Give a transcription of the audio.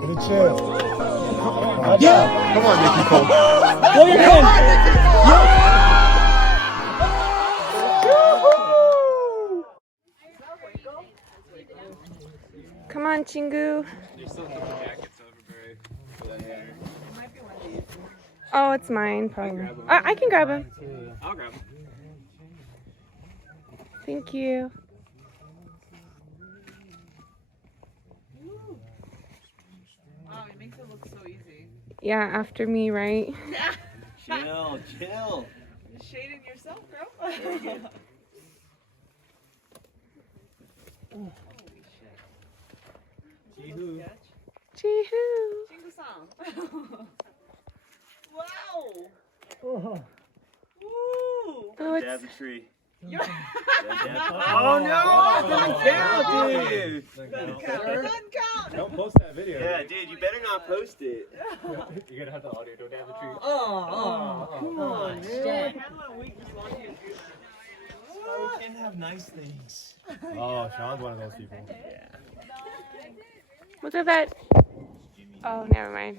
Good chill. Yeah! Come on, Nikki Cole. Blow your horn. Come on, Chingu. Oh, it's mine, probably. I can grab him. I'll grab him. Thank you. Wow, it makes it look so easy. Yeah, after me, right? Chill, chill. You're shading yourself, girl. Holy shit. Chee-hoo. Chee-hoo. Chingu-san. Wow. Oh. Woo. Oh, it's... Dab the tree. Oh Oh no! Doesn't count, dude! Doesn't count. Don't post that video. Yeah, dude, you better not post it. You're gonna have the audio. Don't dab the tree. Oh, come on, man. Oh, we can't have nice things. Oh, Sean's one of those people. Look at that. Oh, never mind.